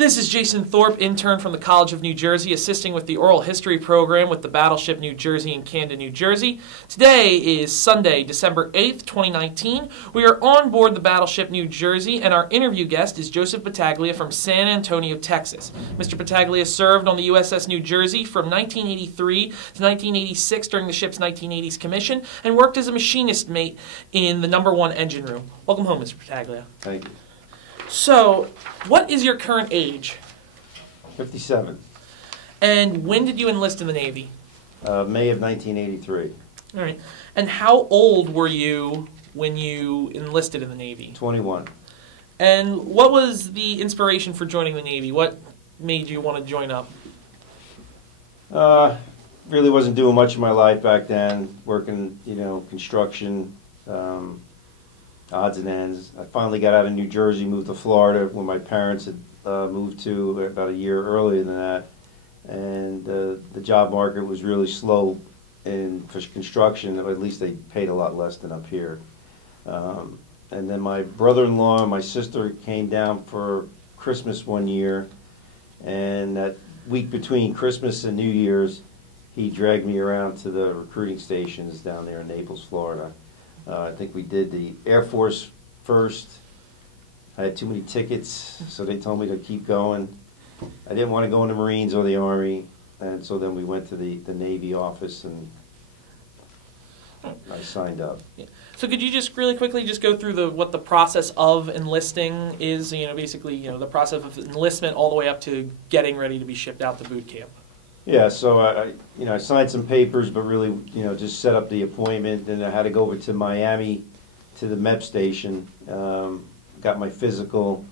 This is Jason Thorpe, intern from the College of New Jersey, assisting with the oral history program with the Battleship New Jersey in Camden, New Jersey. Today is Sunday, December 8th, 2019. We are on board the Battleship New Jersey, and our interview guest is Joseph Battaglia from San Antonio, Texas. Mr. Battaglia served on the USS New Jersey from 1983 to 1986 during the ship's 1980s commission, and worked as a machinist mate in the No. 1 engine room. Welcome home, Mr. Battaglia. Thank you. So, what is your current age? 57. And when did you enlist in the Navy? May of 1983. All right. And how old were you when you enlisted in the Navy? 21. And what was the inspiration for joining the Navy? What made you want to join up? Really wasn't doing much in my life back then, working, construction, odds and ends. I finally got out of New Jersey, moved to Florida when my parents had moved to about a year earlier than that. And the job market was really slow for construction, or at least they paid a lot less than up here. And then my brother-in-law and my sister came down for Christmas one year, and that week between Christmas and New Year's, he dragged me around to the recruiting stations down there in Naples, Florida. I think we did the Air Force first. I had too many tickets, so they told me to keep going. I didn't want to go in the Marines or the Army, and so then we went to the Navy office, and I signed up. Yeah. So could you just really quickly just go through what the process of enlisting is, basically, the process of enlistment all the way up to getting ready to be shipped out to boot camp? Yeah, so I signed some papers, but really, just set up the appointment. Then I had to go over to Miami to the MEP station, got my physical,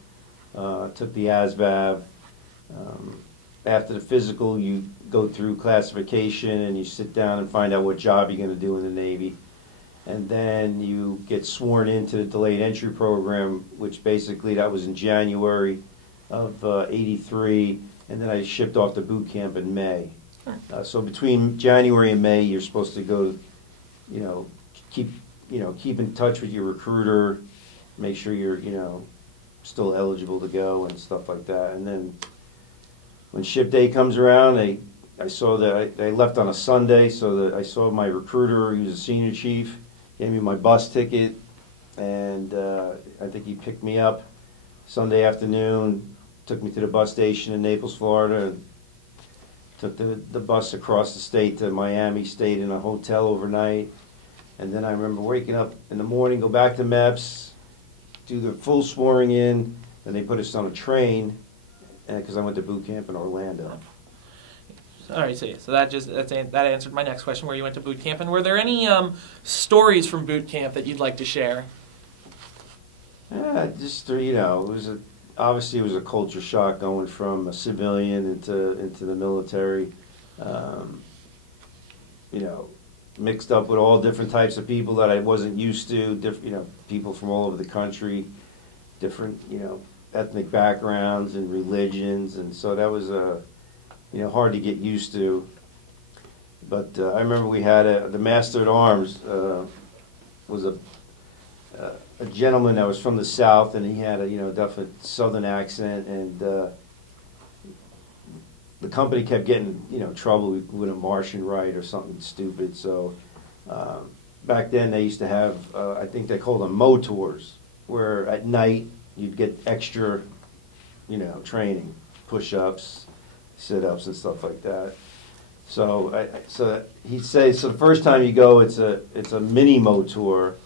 took the ASVAB. After the physical, you go through classification and you sit down and find out what job you're going to do in the Navy. And then you get sworn into the delayed entry program, which basically that was in January of '83. And then I shipped off to boot camp in May. So between January and May, you're supposed to go, keep in touch with your recruiter, make sure you're, still eligible to go and stuff like that. And then when ship day comes around, I saw that I left on a Sunday, so that I saw my recruiter, he was a senior chief, gave me my bus ticket, and I think he picked me up Sunday afternoon, took me to the bus station in Naples, Florida, and took the bus across the state to Miami, stayed in a hotel overnight. And then I remember waking up in the morning, go back to MEPS, do the full swearing in, then they put us on a train, because I went to boot camp in Orlando. All right, so that answered my next question, where you went to boot camp. And were there any stories from boot camp that you'd like to share? Yeah, just, obviously, it was a culture shock going from a civilian into the military. Mixed up with all different types of people that I wasn't used to. People from all over the country, different ethnic backgrounds and religions, and so that was hard to get used to. But I remember we had the Master at Arms was a gentleman that was from the South, and he had a definite Southern accent, and the company kept getting trouble with a Martian rite or something stupid. So back then they used to have I think they called them motors, where at night you'd get extra training, push-ups, sit-ups, and stuff like that. So so he'd say, so the first time you go, it's a mini motor.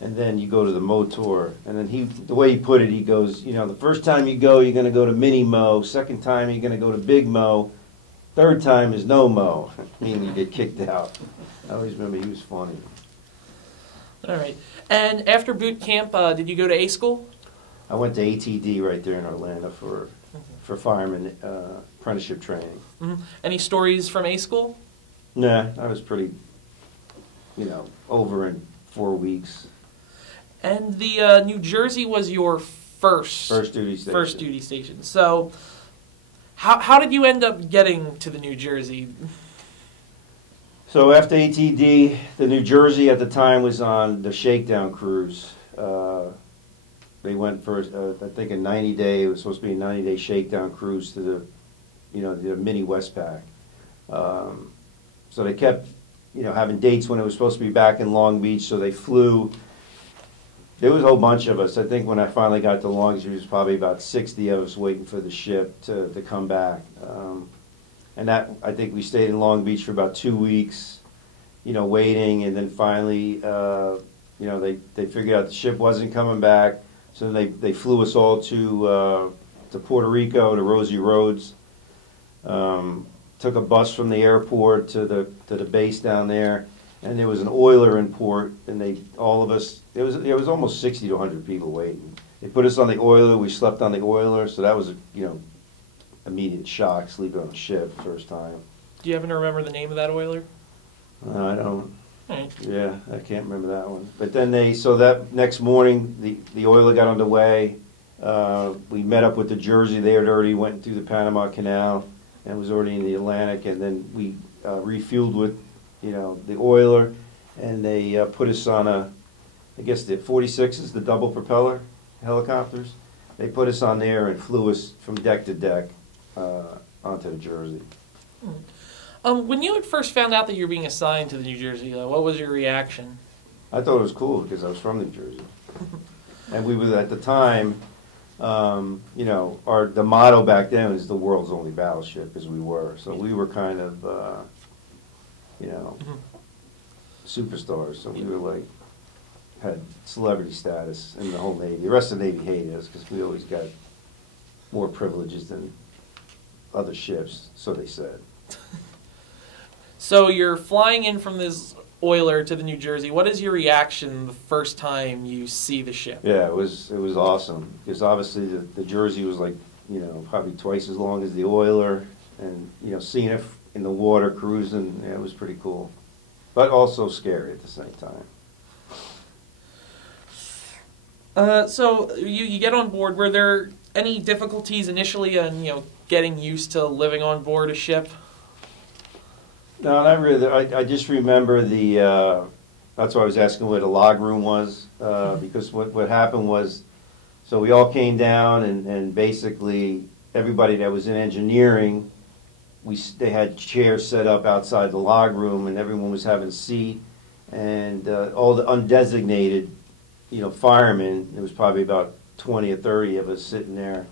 And then you go to the motor, and then the way he put it, he goes, the first time you go, you're going to go to mini mo. Second time, you're going to go to big mo. Third time is no mo, meaning you get kicked out. I always remember he was funny. All right. And after boot camp, did you go to A school? I went to ATD right there in Orlando for fireman apprenticeship training. Mm-hmm. Any stories from A school? Nah, I was pretty, over in 4 weeks. And the New Jersey was your first duty station. First duty station. So, how did you end up getting to the New Jersey? So after ATD, the New Jersey at the time was on the shakedown cruise. they went for, I think, a 90-day, it was supposed to be a 90-day shakedown cruise to the, the mini Westpac. So they kept, having dates when it was supposed to be back in Long Beach, so they flew. There was a whole bunch of us. I think when I finally got to Long Beach, there was probably about 60 of us waiting for the ship to come back. And that, I think we stayed in Long Beach for about 2 weeks, waiting, and then finally, they figured out the ship wasn't coming back, so they flew us all to Puerto Rico, to Rosie Roads. Took a bus from the airport to the base down there, and there was an oiler in port, and all of us, it was almost 60 to 100 people waiting. They put us on the oiler, we slept on the oiler, so that was immediate shock, sleeping on a ship first time. Do you happen to remember the name of that oiler? I don't. Right. Yeah, I can't remember that one. But then so that next morning, the oiler got underway. We met up with the Jersey. They had already went through the Panama Canal and was already in the Atlantic. And then we refueled with, the oiler, and they put us on I guess the 46s, the double propeller helicopters. They put us on there and flew us from deck to deck onto the Jersey. When you had first found out that you were being assigned to the New Jersey, what was your reaction? I thought it was cool because I was from New Jersey. And we were, at the time, the motto back then was the world's only battleship, as we were. So we were kind of, superstars. So we were had celebrity status in the whole Navy. The rest of the Navy hated us because we always got more privileges than other ships, so they said. So you're flying in from this oiler to the New Jersey. What is your reaction the first time you see the ship? Yeah, it was awesome because obviously the Jersey was probably twice as long as the oiler, and seeing it in the water cruising, it was pretty cool, but also scary at the same time. So you get on board. Were there any difficulties initially in getting used to living on board a ship? No, not really. I just remember that's why I was asking where the log room was, because what happened was, so we all came down, and basically everybody that was in engineering, they had chairs set up outside the log room, and everyone was having a seat, and all the undesignated, firemen, there was probably about 20 or 30 of us sitting there,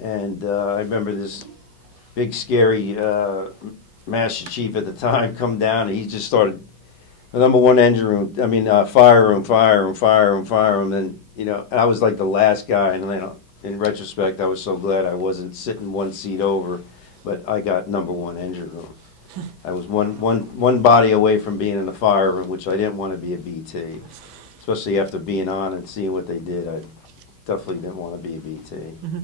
and I remember this big scary Master Chief at the time come down, and he just started, the number one engine room, fire room, and I was like the last guy, and in retrospect, I was so glad I wasn't sitting one seat over, but I got number one engine room. I was one body away from being in the fire room, which I didn't want to be a BT, especially after being on and seeing what they did. I definitely didn't want to be a BT. Mm-hmm.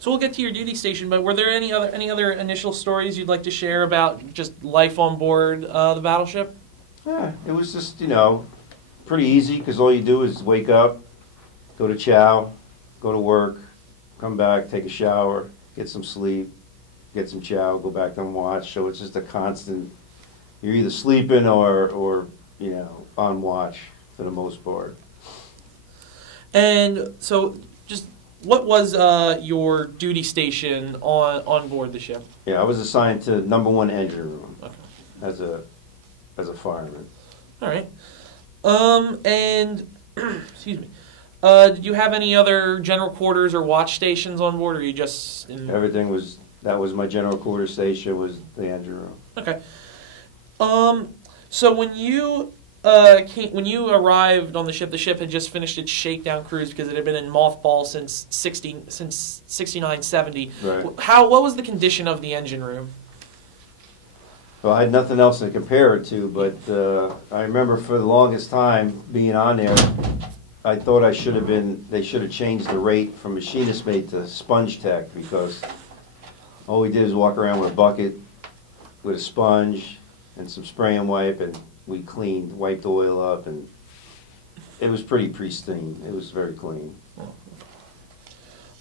So we'll get to your duty station, but were there any other initial stories you'd like to share about just life on board the battleship? Yeah, it was just, pretty easy because all you do is wake up, go to chow, go to work, come back, take a shower, get some sleep, get some chow, go back on watch. So it's just a constant, you're either sleeping or on watch for the most part. And so just what was your duty station on board the ship? Yeah, I was assigned to number one engine room. Okay. As a fireman. All right. And excuse me. Did you have any other general quarters or watch stations on board, or you just That was my general quarters station, was the engine room. Okay. So when you arrived on the ship had just finished its shakedown cruise because it had been in mothball since 69-70. Right. What was the condition of the engine room? Well, I had nothing else to compare it to, but I remember for the longest time being on there, I thought they should have changed the rate from machinist mate to sponge tech, because all we did was walk around with a bucket with a sponge and some spray and wipe, and we wiped oil up, and it was pretty pristine. It was very clean.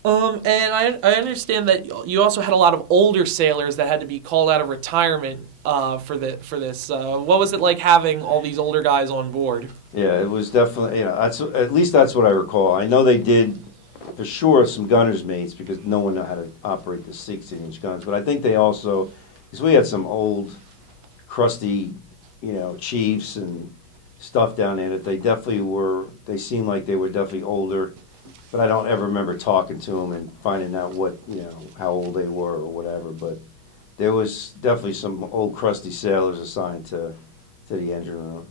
And I understand that you also had a lot of older sailors that had to be called out of retirement for this. What was it like having all these older guys on board? Yeah, it was definitely, at least that's what I recall. I know they did for sure some gunner's mates because no one knew how to operate the 16-inch guns. But I think they also, because we had some old, crusty, chiefs and stuff down there that they definitely were. They seemed like they were definitely older, but I don't ever remember talking to them and finding out what how old they were or whatever. But there was definitely some old crusty sailors assigned to the engine room.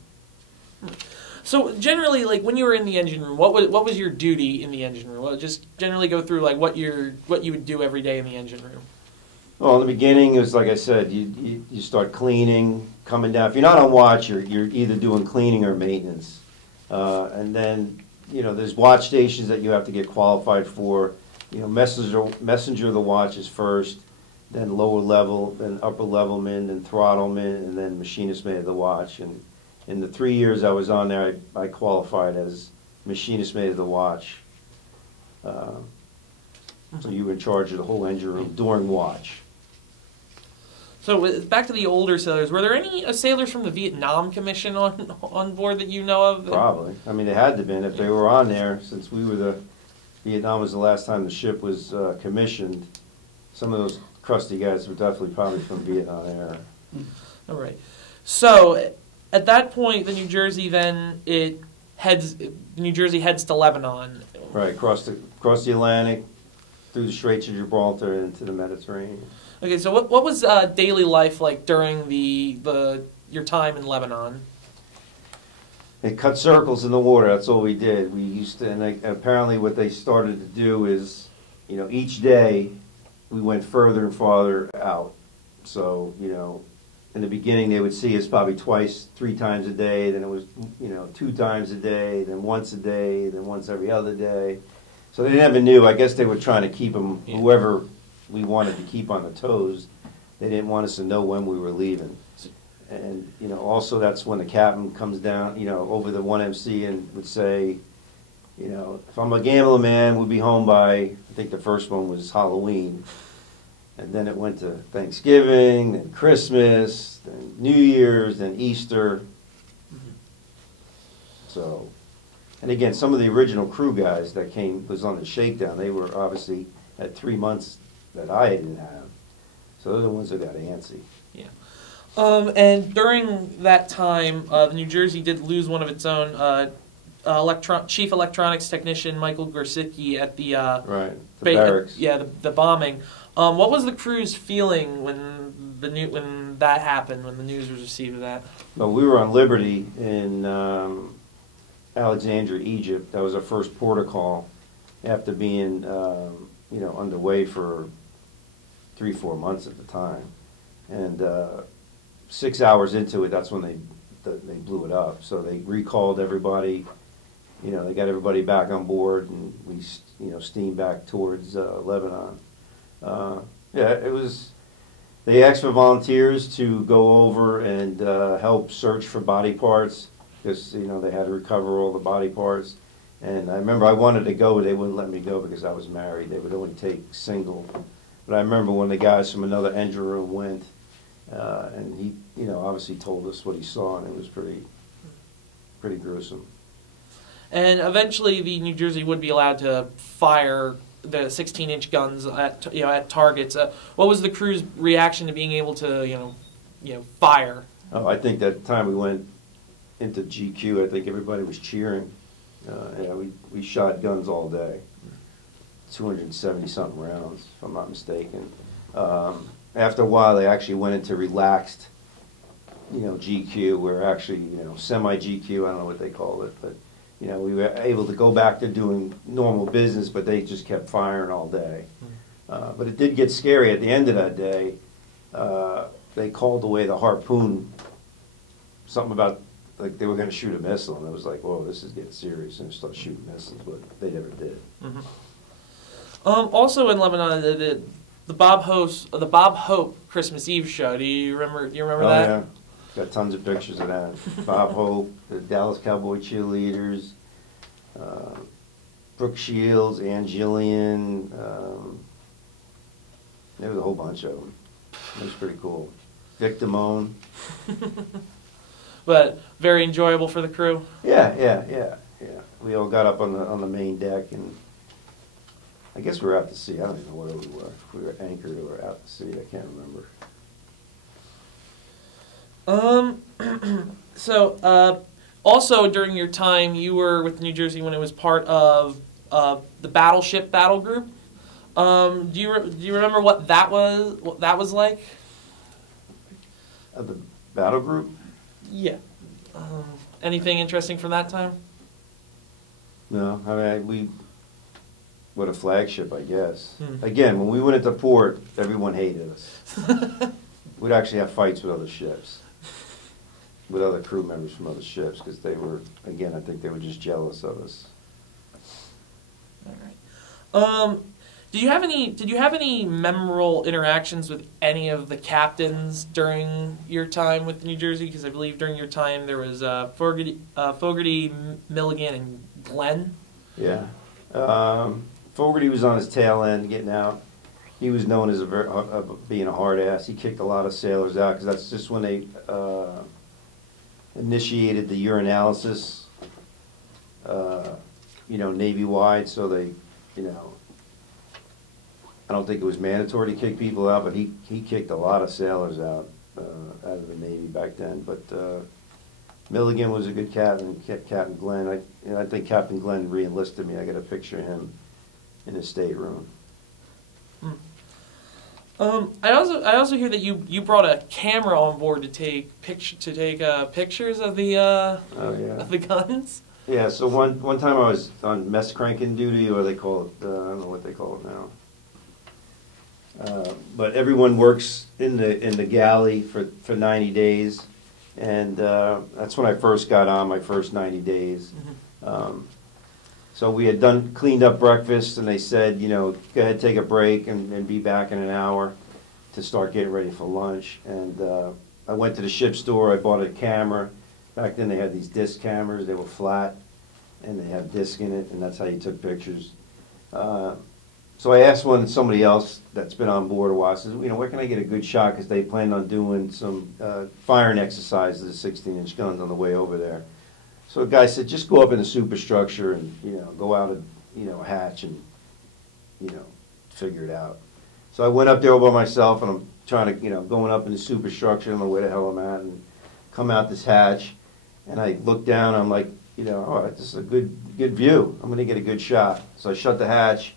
So generally, like when you were in the engine room, what was your duty in the engine room? Well, just generally go through like what you would do every day in the engine room. Well, in the beginning, it was like I said, you start cleaning, coming down. If you're not on watch, you're either doing cleaning or maintenance, and then there's watch stations that you have to get qualified for. Messenger of the watch is first, then lower level, then upper level men, then throttleman, and then machinist mate of the watch. And in the 3 years I was on there, I qualified as machinist mate of the watch. So you were in charge of the whole engine room during watch. So back to the older sailors, were there any sailors from the Vietnam Commission on board that you know of? Probably. I mean, they had to have been if they were on there, since Vietnam was the last time the ship was commissioned. Some of those crusty guys were definitely probably from Vietnam era. All right. So at that point, the New Jersey heads to Lebanon. Right, across the Atlantic, through the Straits of Gibraltar into the Mediterranean. Okay, so what was daily life like during your time in Lebanon? They cut circles in the water. That's all we did. We used to, and apparently what they started to do is, each day we went further and farther out. So, in the beginning they would see us probably twice, 3 times a day. Then it was, 2 times a day. Then once a day. Then once every other day. So they never knew. I guess they were trying to keep them, whoever we wanted to keep on the toes. They didn't want us to know when we were leaving. And, also that's when the captain comes down, over the 1MC and would say, if I'm a gambling man, we'll be home by, I think the first one was Halloween. And then it went to Thanksgiving, then Christmas, then New Year's, then Easter. So, and again, some of the original crew guys that was on the shakedown, they were obviously at 3 months that I didn't have. So they're the ones that got antsy. Yeah. And during that time, the New Jersey did lose one of its own chief electronics technician, Michael Gorsicki, at the barracks. The bombing. What was the crew's feeling when that happened, when the news was received of that? Well, we were on Liberty in Alexandria, Egypt. That was our first port of call after being underway for 3-4 months at the time. And 6 hours into it, that's when they blew it up. So they recalled everybody. They got everybody back on board, and we steamed back towards Lebanon. It was. They asked for volunteers to go over and help search for body parts because they had to recover all the body parts. And I remember I wanted to go, but they wouldn't let me go because I was married. They would only take single. But I remember when the guys from another engine room went, and he, obviously told us what he saw, and it was pretty gruesome. And eventually, the New Jersey would be allowed to fire the 16-inch guns at targets. What was the crew's reaction to being able to fire? Oh, I think that time we went into GQ, I think everybody was cheering. We shot guns all day, 270-something rounds, if I'm not mistaken. After a while, they actually went into relaxed, GQ, where actually, semi-GQ, I don't know what they call it, but, we were able to go back to doing normal business, but they just kept firing all day. But it did get scary at the end of that day. They called away the harpoon, something about, like, they were going to shoot a missile, and it was like, whoa, this is getting serious, and start shooting missiles, but they never did. Also in Lebanon, the Bob Hope Christmas Eve show. Do you remember that? Yeah. Got tons of pictures of that. Bob Hope, the Dallas Cowboy cheerleaders, Brooke Shields, Ann Gillian. There was a whole bunch of them. It was pretty cool. Vic Damone. But very enjoyable for the crew. Yeah. We all got up on the main deck, and I guess we were out to sea. I don't even know where we were. If we were anchored or out to sea, I can't remember. So, also during your time, you were with New Jersey when it was part of the Battleship battle group. Do you remember what that was? What that was like? The battle group? Yeah. Anything interesting from that time? No, I mean what a flagship, I guess. Hmm. Again, when we went into port, everyone hated us. We'd actually have fights with other ships, with other crew members from other ships, because they were, again, I think they were just jealous of us. All right. Did you have any memorable interactions with any of the captains during your time with New Jersey? Because I believe during your time there was Fogarty, Milligan, and Glenn. Yeah. Fogarty was on his tail end, getting out. He was known as being a hard ass. He kicked a lot of sailors out because that's just when they initiated the urinalysis, Navy-wide. So they, I don't think it was mandatory to kick people out, but he kicked a lot of sailors out of the Navy back then. But Milligan was a good captain. Captain Glenn, I think Captain Glenn re-enlisted me. I got a picture of him in his stateroom. I also hear that you brought a camera on board to take pictures of the of the guns. Yeah. So one time I was on mess cranking duty, or they call it, I don't know what they call it now. But everyone works in the galley for 90 days, and that's when I first got on my first 90 days. Mm-hmm. So we had cleaned up breakfast, and they said, go ahead, take a break, and be back in an hour to start getting ready for lunch. And I went to the ship store. I bought a camera. Back then they had these disc cameras. They were flat, and they had disc in it, and that's how you took pictures. So I asked somebody else that's been on board a while, says, where can I get a good shot? Because they planned on doing some firing exercises, 16-inch guns on the way over there. So a guy said, just go up in the superstructure and, go out a hatch and, figure it out. So I went up there all by myself, and I'm trying to, going up in the superstructure, I don't know where the hell I'm at, and come out this hatch, and I look down, I'm like, all right, this is a good view. I'm going to get a good shot. So I shut the hatch,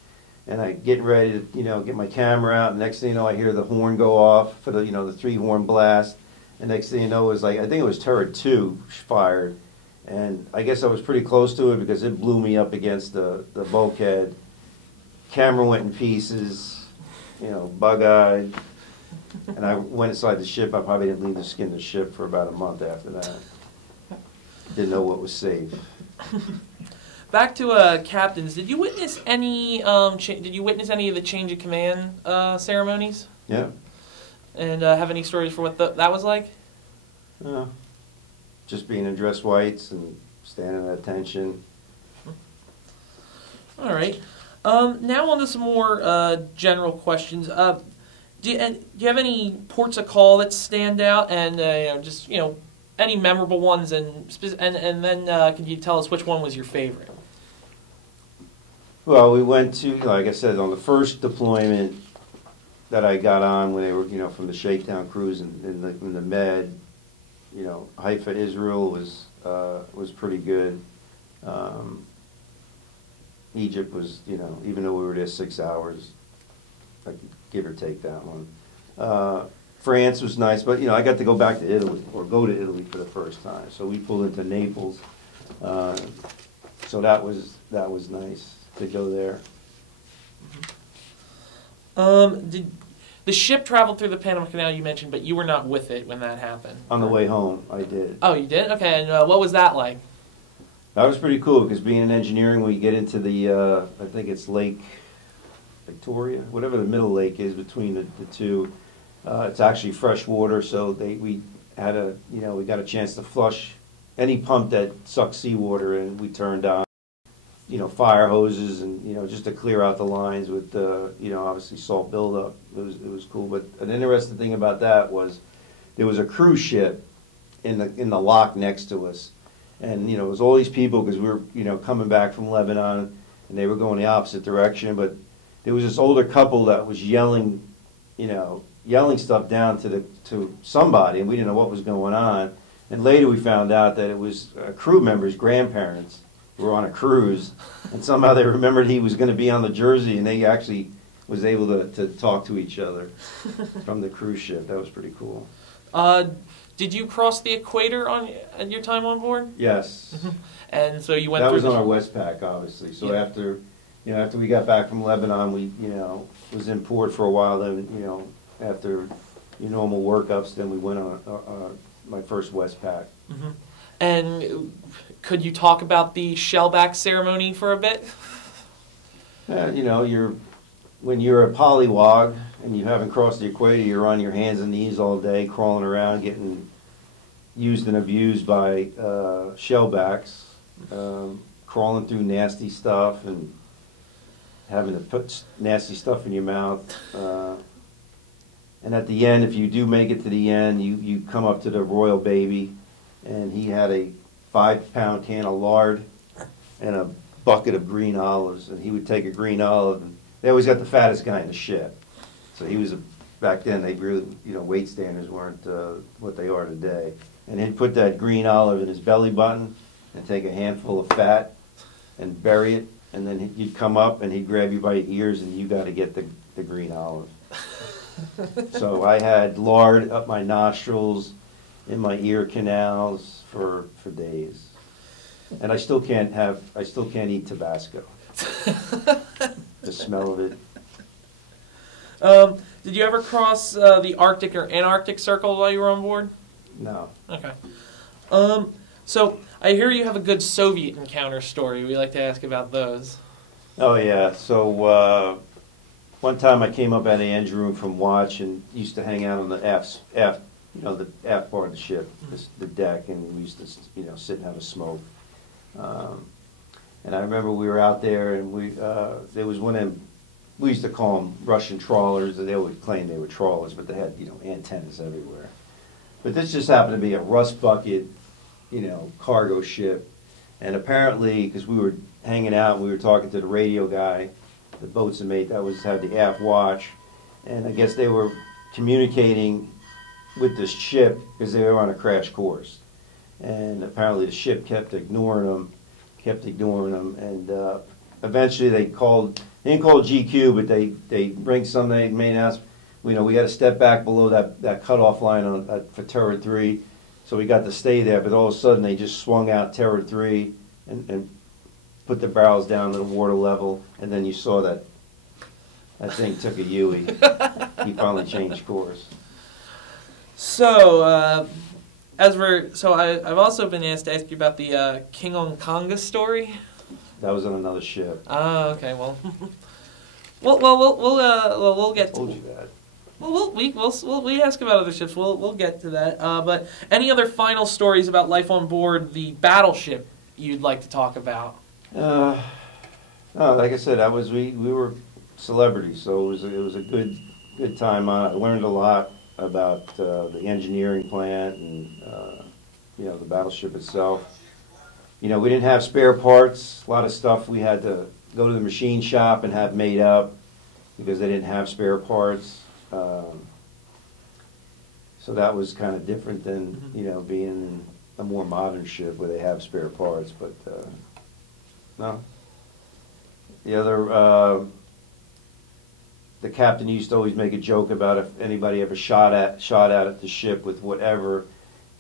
and I get ready to, get my camera out, and next thing you know, I hear the horn go off for the, the 3-horn blast, and next thing you know, it was like, I think it was turret 2 fired. And I guess I was pretty close to it because it blew me up against the bulkhead. Camera went in pieces, bug-eyed. And I went inside the ship. I probably didn't leave the skin of the ship for about a month after that. Didn't know what was safe. Back to captains. Did you witness any? Did you witness any of the change of command ceremonies? Yeah. And have any stories for what that was like? Just being in dress whites and standing at attention. All right. Now on to some more general questions. Do you have any ports of call that stand out, and any memorable ones, and then can you tell us which one was your favorite? Well, we went to, like I said, on the first deployment that I got on when they were, from the Shakedown cruise in the Med. Haifa, Israel was pretty good. Egypt was, even though we were there 6 hours, I could give or take that one. France was nice, but I got to go back to Italy, or go to Italy for the first time. So we pulled into Naples. So that was nice to go there. Did the ship traveled through the Panama Canal, you mentioned, but you were not with it when that happened? On the way home, I did. Oh, you did? Okay, and what was that like? That was pretty cool, because being in engineering, when you get into the, I think it's Lake Victoria, whatever the middle lake is between the two, it's actually fresh water, so we got a chance to flush any pump that sucks seawater, and we turned on, fire hoses and, just to clear out the lines with, obviously salt buildup. It was cool. But an interesting thing about that was there was a cruise ship in the lock next to us. And, it was all these people because we were, coming back from Lebanon, and they were going the opposite direction. But there was this older couple that was yelling, yelling stuff down to somebody, and we didn't know what was going on. And later we found out that it was a crew member's grandparents who were on a cruise, and somehow they remembered he was going to be on the Jersey, and they actually was able to talk to each other from the cruise ship. That was pretty cool. Did you cross the equator at your time on board? Yes. And so you went that through was on our Westpac, obviously. So after we got back from Lebanon, we, was in port for a while. Then, after your normal workups, then we went on my first Westpac. And could you talk about the shellback ceremony for a bit? When you're a polywog and you haven't crossed the equator, you're on your hands and knees all day, crawling around, getting used and abused by shellbacks, crawling through nasty stuff and having to put nasty stuff in your mouth. And at the end, if you do make it to the end, you come up to the royal baby, and he had a 5-pound can of lard and a bucket of green olives, and he would take a green olive, and they always got the fattest guy in the ship. So he was back then, they really, weight standards weren't what they are today. And he'd put that green olive in his belly button and take a handful of fat and bury it, and then you'd come up and he'd grab you by your ears, and you got to get the green olive. So I had lard up my nostrils, in my ear canals for days, and I still can't eat Tabasco. The smell of it. Did you ever cross the Arctic or Antarctic Circle while you were on board? No. Okay. So I hear you have a good Soviet encounter story. We like to ask about those. Oh yeah. So one time I came up out of the engine room from watch and used to hang out on the aft, the aft part of the ship, the deck, and we used to, sit and have a smoke. And I remember we were out there, and there was one of them, we used to call them Russian trawlers. They would claim they were trawlers, but they had, antennas everywhere. But this just happened to be a rust bucket, cargo ship. And apparently, because we were hanging out, and we were talking to the radio guy, the boatswain mate that had the aft watch, and I guess they were communicating with this ship because they were on a crash course. And apparently the ship kept ignoring them, and eventually they didn't call GQ, but they rang some, they may ask, we got to step back below that cutoff line for Terror 3, so we got to stay there, but all of a sudden they just swung out Terror 3 and put the barrels down to the water level, and then you saw that thing took a Yui. He finally changed course. So, I've also been asked to ask you about the King on Conga story. That was on another ship. Oh, okay. Well, we'll get to. I told you that. Well, we ask about other ships. We'll get to that. But any other final stories about life on board the Battleship you'd like to talk about? No, like I said, we were celebrities, so it was a good time on it. I learned a lot about the engineering plant and the battleship itself. We didn't have spare parts. A lot of stuff we had to go to the machine shop and have made up because they didn't have spare parts. So that was kind of different than being in a more modern ship where they have spare parts. But no, the other. The captain used to always make a joke about if anybody ever shot at the ship with whatever,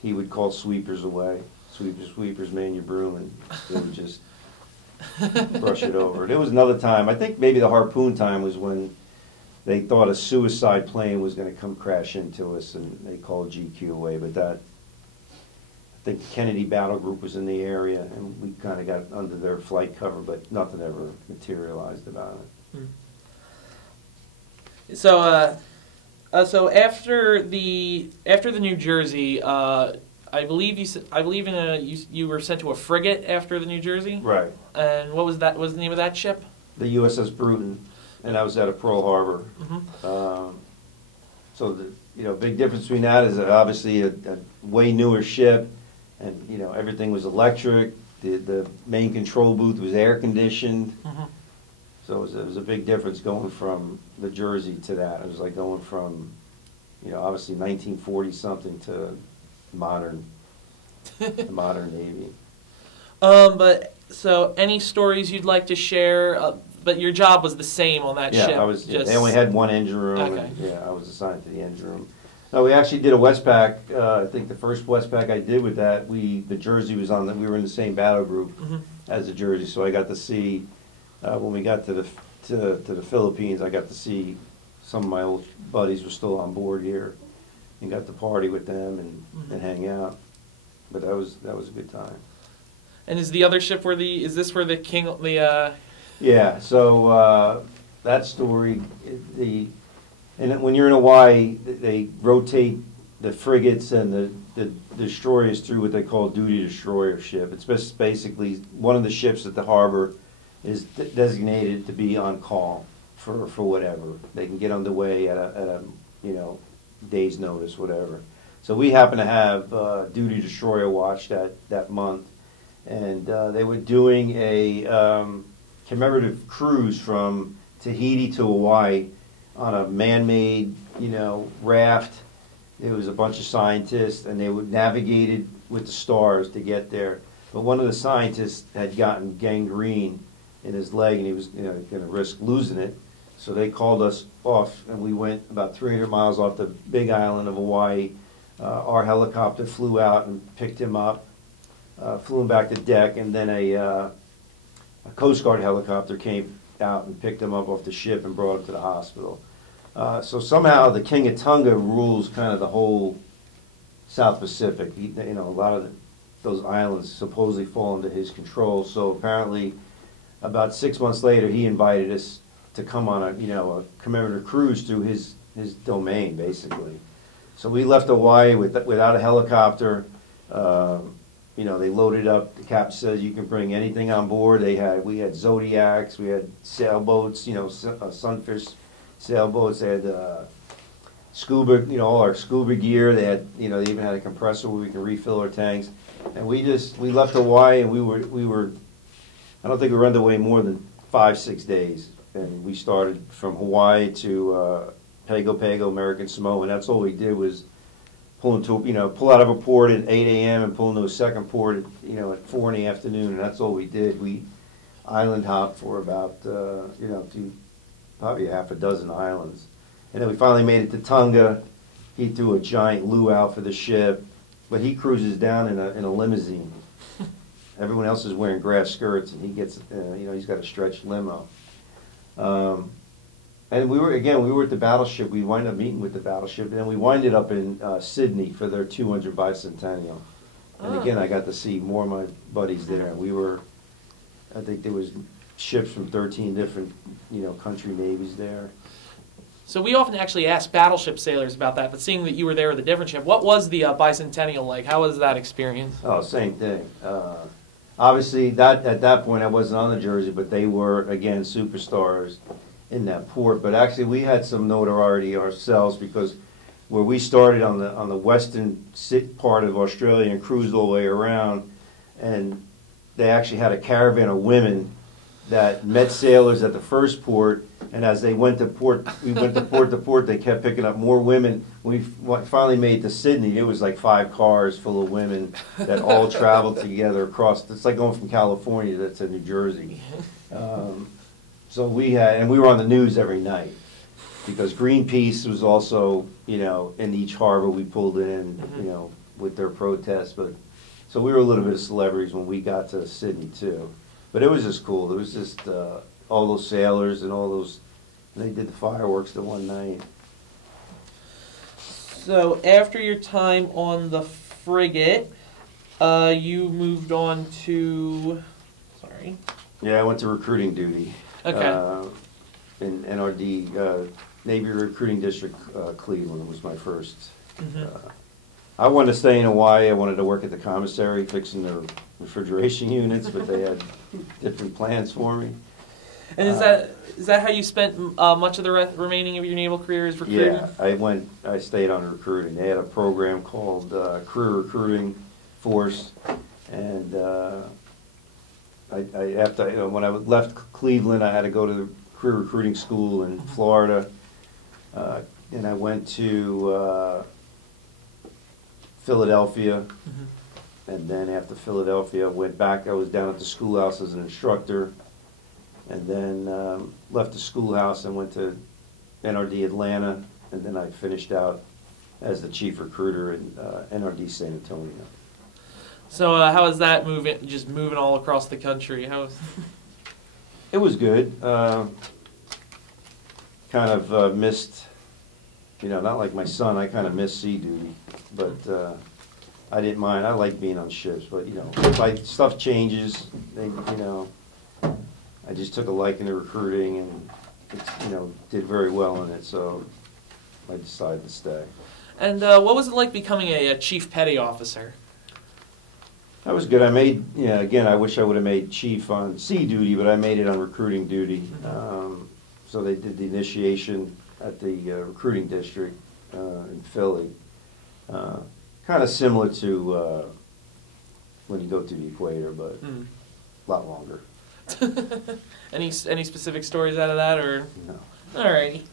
he would call sweepers away. Sweepers, man your broom, and they would just brush it over. There was another time, I think maybe the harpoon time was when they thought a suicide plane was going to come crash into us, and they called GQ away. But I think the Kennedy Battle Group was in the area, and we kind of got under their flight cover, but nothing ever materialized about it. So, so after the New Jersey, I believe you were sent to a frigate after the New Jersey. Right. And what was that? What was the name of that ship? The USS Bruton, and that was out of Pearl Harbor. So the big difference between that is obviously a way newer ship, and everything was electric. The main control booth was air conditioned. So it was a big difference going from the Jersey to that. It was like going from, obviously 1940 something to modern, the modern Navy. But so any stories you'd like to share? But your job was the same on that ship. Yeah, they only had one engine room. Okay. And, yeah, I was assigned to the engine room. No, we actually did a Westpac. I think the first Westpac I did with that, the Jersey was on. We were in the same battle group as the Jersey, so I got to see when we got to the Philippines. I got to see some of my old buddies were still on board here, and got to party with them and hang out. But that was a good time. And is the other ship is this where the king Yeah. So that story, and when you're in Hawaii, they rotate the frigates and the destroyers through what they call duty destroyer ship. It's basically one of the ships at the harbor is designated to be on call for whatever. They can get underway at a day's notice, whatever. So we happen to have duty destroyer watch that month, and they were doing a commemorative cruise from Tahiti to Hawaii on a man-made, raft. It was a bunch of scientists, and they would navigated with the stars to get there. But one of the scientists had gotten gangrene in his leg, and he was, going to risk losing it. So they called us off, and we went about 300 miles off the big island of Hawaii. Our helicopter flew out and picked him up, flew him back to deck, and then a Coast Guard helicopter came out and picked him up off the ship and brought him to the hospital. So somehow the King of Tonga rules kind of the whole South Pacific. A lot of those islands supposedly fall under his control. So apparently, about 6 months later, he invited us to come on a commemorative cruise through his domain, basically. So we left Hawaii without a helicopter. They loaded up. The captain says you can bring anything on board. We had Zodiacs, we had sailboats, sunfish sailboats. They had scuba, all our scuba gear. They had, they even had a compressor where we can refill our tanks. And we left Hawaii, and we were. I don't think we were underway more than 5-6 days, and we started from Hawaii to Pago Pago, American Samoa, and that's all we did was pull out of a port at 8 a.m. and pull into a second port at 4 in the afternoon, and that's all we did. We island hopped for about probably half a dozen islands, and then we finally made it to Tonga. He threw a giant luau for the ship, but he cruises down in a limousine. Everyone else is wearing grass skirts, and he gets he's got a stretched limo. And we were at the Battleship. We wound up meeting with the Battleship, and then we winded up in Sydney for their 200 bicentennial. And again, I got to see more of my buddies there. I think there was ships from 13 different, country navies there. So we often actually ask Battleship sailors about that, but seeing that you were there with a different ship, what was the bicentennial like? How was that experience? Oh, same thing. Obviously, at that point, I wasn't on the Jersey, but they were, again, superstars in that port. But actually, we had some notoriety ourselves because where we started on the western part of Australia and cruised all the way around, and they actually had a caravan of women that met sailors at the first port, and as they went to port, we went to port, they kept picking up more women. When we finally made it to Sydney, it was like 5 cars full of women that all traveled together across. It's like going from California to New Jersey. So we were on the news every night because Greenpeace was also, in each harbor we pulled in, with their protests. But so we were a little bit of celebrities when we got to Sydney too. But it was just cool. It was just all those sailors and all those. They did the fireworks the one night. So after your time on the frigate, you moved on to. Sorry. Yeah, I went to recruiting duty. Okay. In NRD, Navy Recruiting District, Cleveland was my first. I wanted to stay in Hawaii. I wanted to work at the commissary fixing their refrigeration units, but they had different plans for me. And is that how you spent much of the remaining of your naval career as recruiting? Yeah, I stayed on recruiting. They had a program called Career Recruiting Force, and after when I left Cleveland, I had to go to the career recruiting school in Florida, and I went to Philadelphia, and then after Philadelphia, I went back. I was down at the schoolhouse as an instructor, and then left the schoolhouse and went to NRD Atlanta, and then I finished out as the chief recruiter in NRD San Antonio. So how was that moving all across the country? It was good. Kind of missed, not like my son, I kind of missed sea duty, but I didn't mind. I like being on ships, but, if stuff changes, I just took a liking to recruiting and, did very well in it, so I decided to stay. And what was it like becoming a chief petty officer? That was good. I made, again, I wish I would have made chief on sea duty, but I made it on recruiting duty. So they did the initiation at the recruiting district in Philly. Kind of similar to when you go to the equator, but a lot longer. Any specific stories out of that, or? No. Alrighty.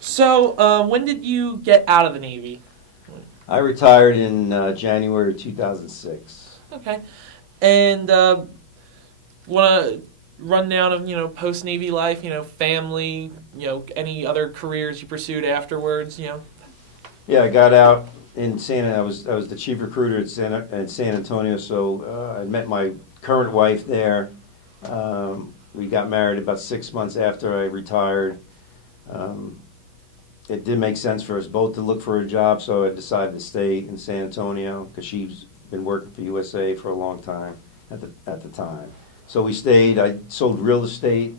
So when did you get out of the Navy? I retired in January 2006. Okay. And want to run down of post Navy life, family, any other careers you pursued afterwards, Yeah, I got out in I was the chief recruiter at San Antonio, so I met my current wife there. We got married about 6 months after I retired. It did make sense for us both to look for a job, so I decided to stay in San Antonio because she's been working for USA for a long time at the time. So we stayed. I sold real estate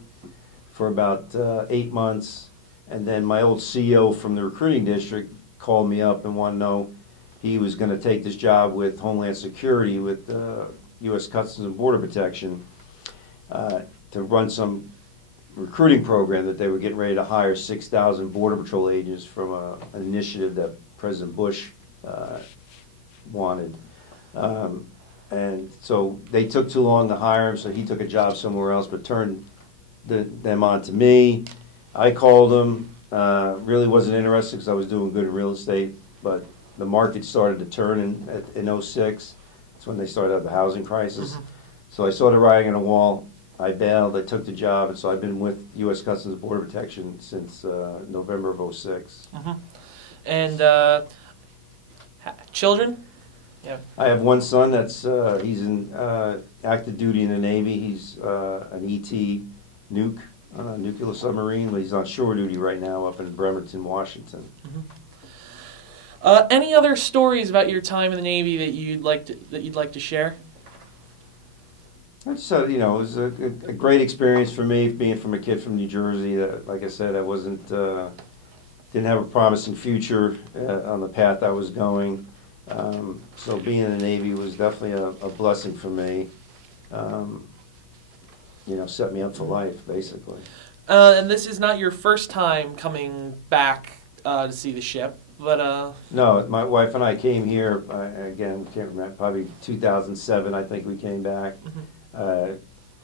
for about 8 months, and then my old CEO from the recruiting district called me up and wanted to know he was going to take this job with Homeland Security with U.S. Customs and Border Protection to run some recruiting program that they were getting ready to hire 6,000 Border Patrol agents from an initiative that President Bush wanted. And so they took too long to hire him, so he took a job somewhere else, but turned them on to me. I called him, really wasn't interested because I was doing good in real estate, but the market started to turn in 06. That's when they started out the housing crisis. So I saw the writing on the wall. I bailed, I took the job, and so I've been with U.S. Customs and Border Protection since November of 06. And children? Yeah. I have one son that's he's in active duty in the Navy. He's an ET nuke, nuclear submarine, but he's on shore duty right now up in Bremerton, Washington. Any other stories about your time in the Navy that you'd like to share? I just said, it was a great experience for me, being from a kid from New Jersey. Like I said, I didn't have a promising future on the path I was going. So being in the Navy was definitely a blessing for me. Set me up for life, basically. And this is not your first time coming back to see the ship, but... No, my wife and I came here, again, can't remember, probably 2007, I think we came back.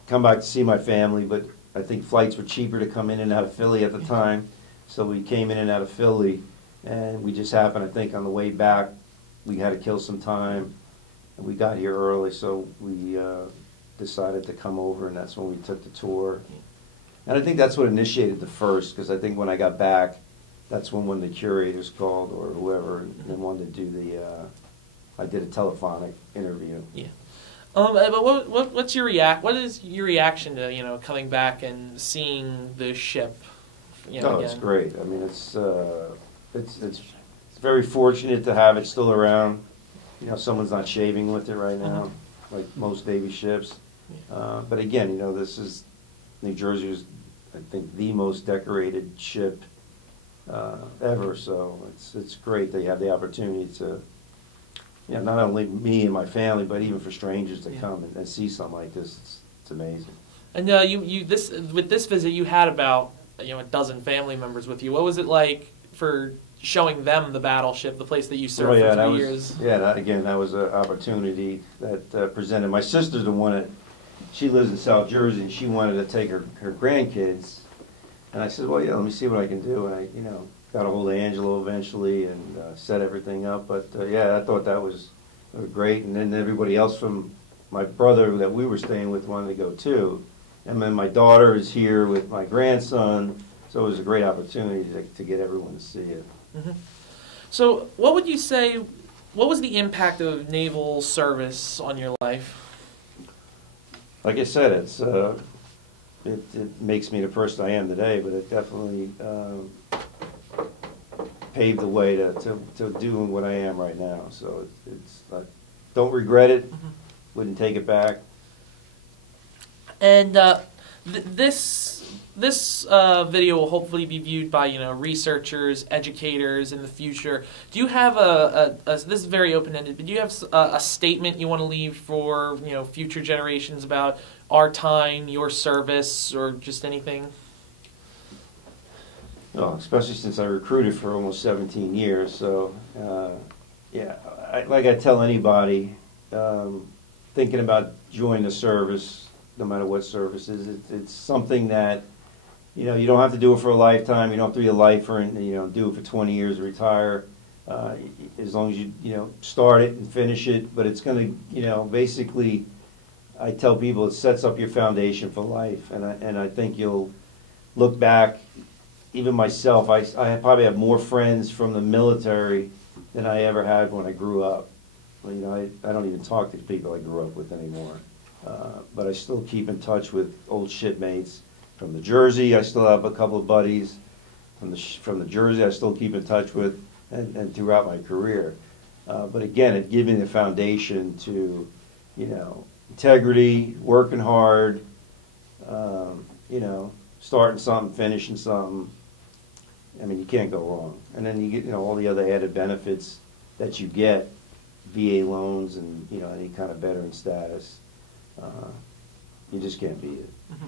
Come back to see my family, but I think flights were cheaper to come in and out of Philly at the time. So we came in and out of Philly, and we just happened, I think, on the way back, we had to kill some time, and we got here early, so we decided to come over, and that's when we took the tour. And I think that's what initiated the first, because I think when I got back, that's when one of the curators called, or whoever, and wanted to do I did a telephonic interview. Yeah. But what's your what is your reaction to coming back and seeing the ship? Again? It's great. I mean, it's very fortunate to have it still around. Someone's not shaving with it right now, like most Navy ships. But again, this is New Jersey was, I think, the most decorated ship ever. So it's great that you have the opportunity to. Not only me and my family, but even for strangers to come and see something like this, it's amazing. And with this visit, you had about a dozen family members with you. What was it like for showing them the battleship, the place that you served for 3 years? Yeah, that was an opportunity that presented. My sister's the one that she lives in South Jersey, and she wanted to take her grandkids. And I said, well, yeah, let me see what I can do. And I, got a hold of Angelo eventually and set everything up. But yeah, I thought that was great. And then everybody else from my brother that we were staying with wanted to go too. And then my daughter is here with my grandson, so it was a great opportunity to get everyone to see it. Mm-hmm. So what would you say, what was the impact of naval service on your life? Like I said, it makes me the person I am today, but it definitely paved the way to doing what I am right now. So I don't regret it, Mm-hmm. wouldn't take it back. And this video will hopefully be viewed by researchers, educators in the future. Do you have this is very open-ended, but do you have a statement you want to leave for future generations about our time, your service, or just anything? Well, especially since I recruited for almost 17 years. So yeah, like I tell anybody thinking about joining the service, no matter what service is, it's something that you don't have to do it for a lifetime. You don't have to be a lifer and do it for 20 years and retire. As long as you start it and finish it, but it's going to basically, I tell people it sets up your foundation for life, and I think you'll look back. Even myself, I probably have more friends from the military than I ever had when I grew up. I don't even talk to the people I grew up with anymore. But I still keep in touch with old shipmates. From the Jersey, I still have a couple of buddies. From the Jersey, I still keep in touch with, and throughout my career. But again, it gives me the foundation to, integrity, working hard, starting something, finishing something. I mean, you can't go wrong. And then you get, all the other added benefits that you get, VA loans and, any kind of veteran status. You just can't beat it. Mm-hmm.